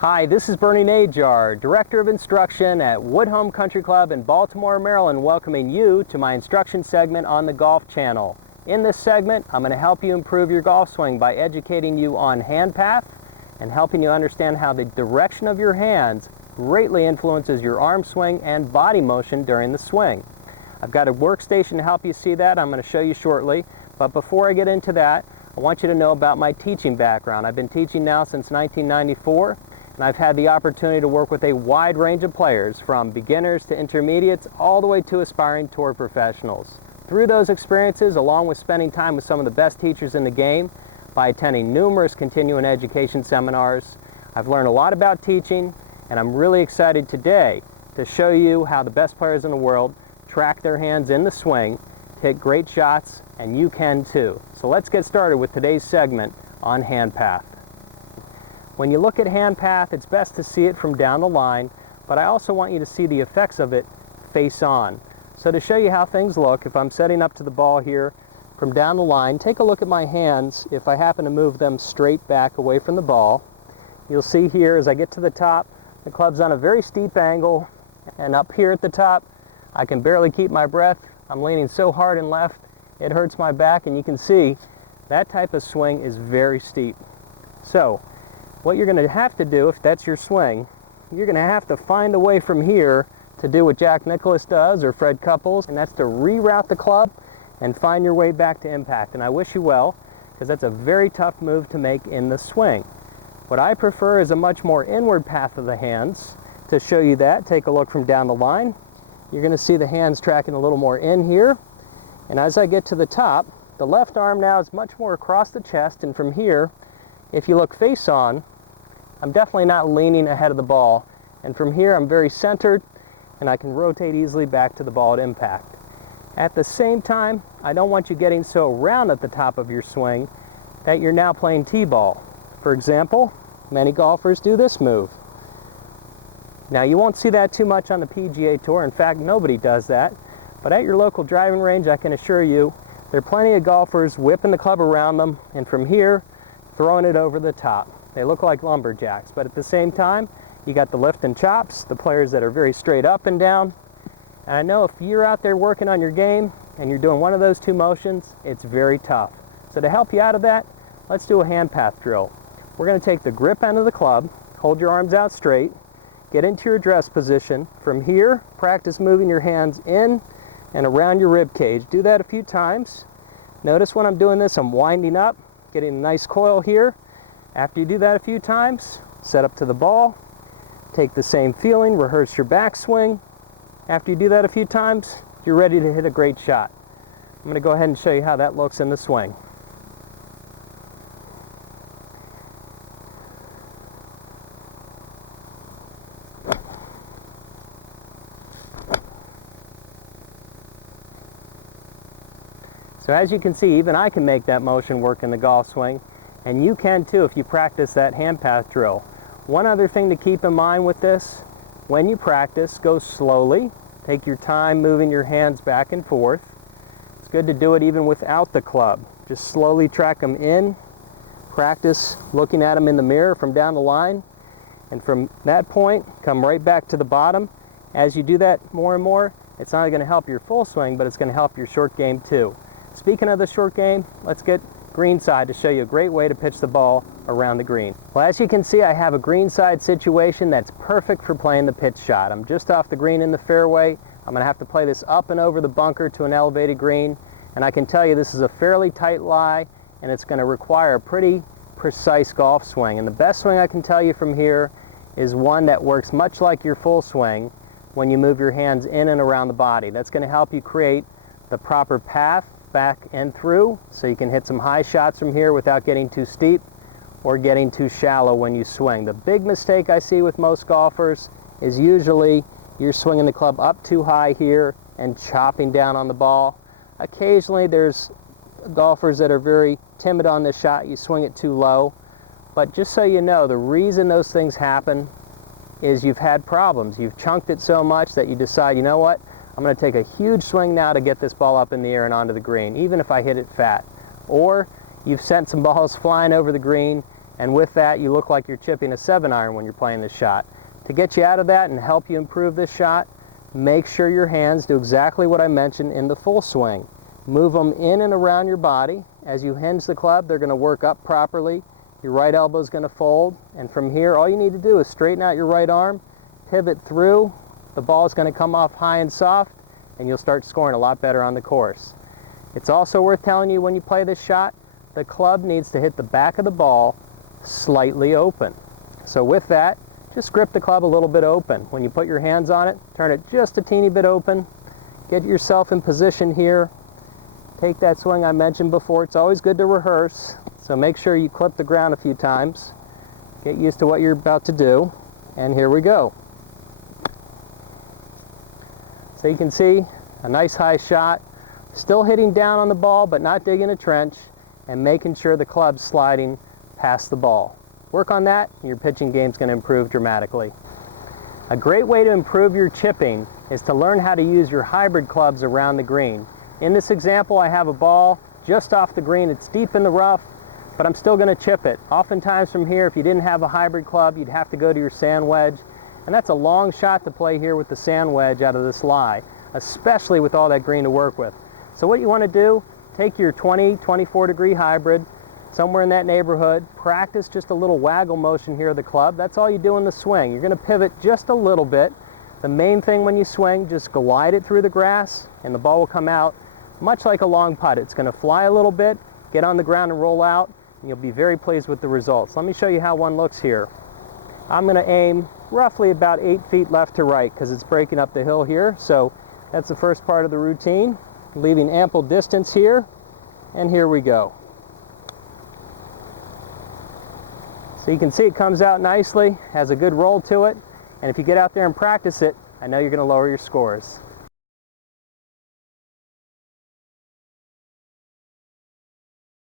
Hi, this is Bernie Najar, Director of Instruction at Woodhome Country Club in Baltimore, Maryland, welcoming you to my instruction segment on the Golf Channel. In this segment, I'm going to help you improve your golf swing by educating you on hand path and helping you understand how the direction of your hands greatly influences your arm swing and body motion during the swing. I've got a workstation to help you see that. I'm going to show you shortly, but before I get into that, I want you to know about my teaching background. I've been teaching now since 1994. And I've had the opportunity to work with a wide range of players, from beginners to intermediates, all the way to aspiring tour professionals. Through those experiences, along with spending time with some of the best teachers in the game, by attending numerous continuing education seminars, I've learned a lot about teaching, and I'm really excited today to show you how the best players in the world track their hands in the swing, hit great shots, and you can too. So let's get started with today's segment on hand path. When you look at hand path, it's best to see it from down the line, but I also want you to see the effects of it face on. So to show you how things look, if I'm setting up to the ball here from down the line, take a look at my hands. If I happen to move them straight back away from the ball, you'll see here as I get to the top, the club's on a very steep angle, and up here at the top, I can barely keep my breath. I'm leaning so hard and left, it hurts my back, and you can see that type of swing is very steep. So what you're going to have to do, if that's your swing, you're going to have to find a way from here to do what Jack Nicklaus does or Fred Couples, and that's to reroute the club and find your way back to impact. And I wish you well, because that's a very tough move to make in the swing. What I prefer is a much more inward path of the hands. To show you that, take a look from down the line. You're going to see the hands tracking a little more in here. And as I get to the top, the left arm now is much more across the chest, and from here, if you look face on, I'm definitely not leaning ahead of the ball, and from here I'm very centered and I can rotate easily back to the ball at impact. At the same time, I don't want you getting so round at the top of your swing that you're now playing T-ball. For example, many golfers do this move. Now you won't see that too much on the PGA Tour. In fact, nobody does that, but at your local driving range, I can assure you there are plenty of golfers whipping the club around them and from here throwing it over the top. They look like lumberjacks, but at the same time, you got the lift and chops, the players that are very straight up and down. And I know if you're out there working on your game and you're doing one of those two motions, it's very tough. So to help you out of that, let's do a hand path drill. We're going to take the grip end of the club, hold your arms out straight, get into your address position. From here, practice moving your hands in and around your rib cage. Do that a few times. Notice when I'm doing this, I'm winding up, getting a nice coil here. After you do that a few times, set up to the ball, take the same feeling, rehearse your backswing. After you do that a few times, you're ready to hit a great shot. I'm going to go ahead and show you how that looks in the swing. So as you can see, even I can make that motion work in the golf swing. And you can too if you practice that hand path drill. One other thing to keep in mind with this, when you practice, go slowly. Take your time moving your hands back and forth. It's good to do it even without the club. Just slowly track them in. Practice looking at them in the mirror from down the line. And from that point, come right back to the bottom. As you do that more and more, it's not only going to help your full swing, but it's going to help your short game too. Speaking of the short game, let's get greenside to show you a great way to pitch the ball around the green. Well, as you can see, I have a greenside situation that's perfect for playing the pitch shot. I'm just off the green in the fairway. I'm going to have to play this up and over the bunker to an elevated green, and I can tell you this is a fairly tight lie, and it's going to require a pretty precise golf swing. And the best swing I can tell you from here is one that works much like your full swing when you move your hands in and around the body. That's going to help you create the proper path back and through, so you can hit some high shots from here without getting too steep or getting too shallow when you swing. The big mistake I see with most golfers is usually you're swinging the club up too high here and chopping down on the ball. Occasionally there's golfers that are very timid on this shot. You swing it too low. But just so you know, the reason those things happen is you've had problems. You've chunked it so much that you decide, you know what, I'm going to take a huge swing now to get this ball up in the air and onto the green, even if I hit it fat. Or you've sent some balls flying over the green and with that you look like you're chipping a 7-iron when you're playing this shot. To get you out of that and help you improve this shot, make sure your hands do exactly what I mentioned in the full swing. Move them in and around your body. As you hinge the club, they're going to work up properly. Your right elbow is going to fold, and from here all you need to do is straighten out your right arm, pivot through, the ball is going to come off high and soft, and you'll start scoring a lot better on the course. It's also worth telling you when you play this shot, the club needs to hit the back of the ball slightly open. So with that, just grip the club a little bit open. When you put your hands on it, turn it just a teeny bit open. Get yourself in position here. Take that swing I mentioned before. It's always good to rehearse, so make sure you clip the ground a few times. Get used to what you're about to do, and here we go. So you can see a nice high shot, still hitting down on the ball but not digging a trench, and making sure the club's sliding past the ball. Work on that and your pitching game's going to improve dramatically. A great way to improve your chipping is to learn how to use your hybrid clubs around the green. In this example, I have a ball just off the green. It's deep in the rough, but I'm still going to chip it. Oftentimes from here, if you didn't have a hybrid club, you'd have to go to your sand wedge, and that's a long shot to play here with the sand wedge out of this lie, especially with all that green to work with. So what you want to do, take your 24 degree hybrid, somewhere in that neighborhood, practice just a little waggle motion here of the club. That's all you do in the swing. You're going to pivot just a little bit. The main thing when you swing, just glide it through the grass and the ball will come out much like a long putt. It's going to fly a little bit, get on the ground and roll out, and you'll be very pleased with the results. Let me show you how one looks here. I'm going to aim roughly about 8 feet left to right because it's breaking up the hill here. So that's the first part of the routine, leaving ample distance here, and here we go. So you can see it comes out nicely, has a good roll to it, and if you get out there and practice it, I know you're going to lower your scores.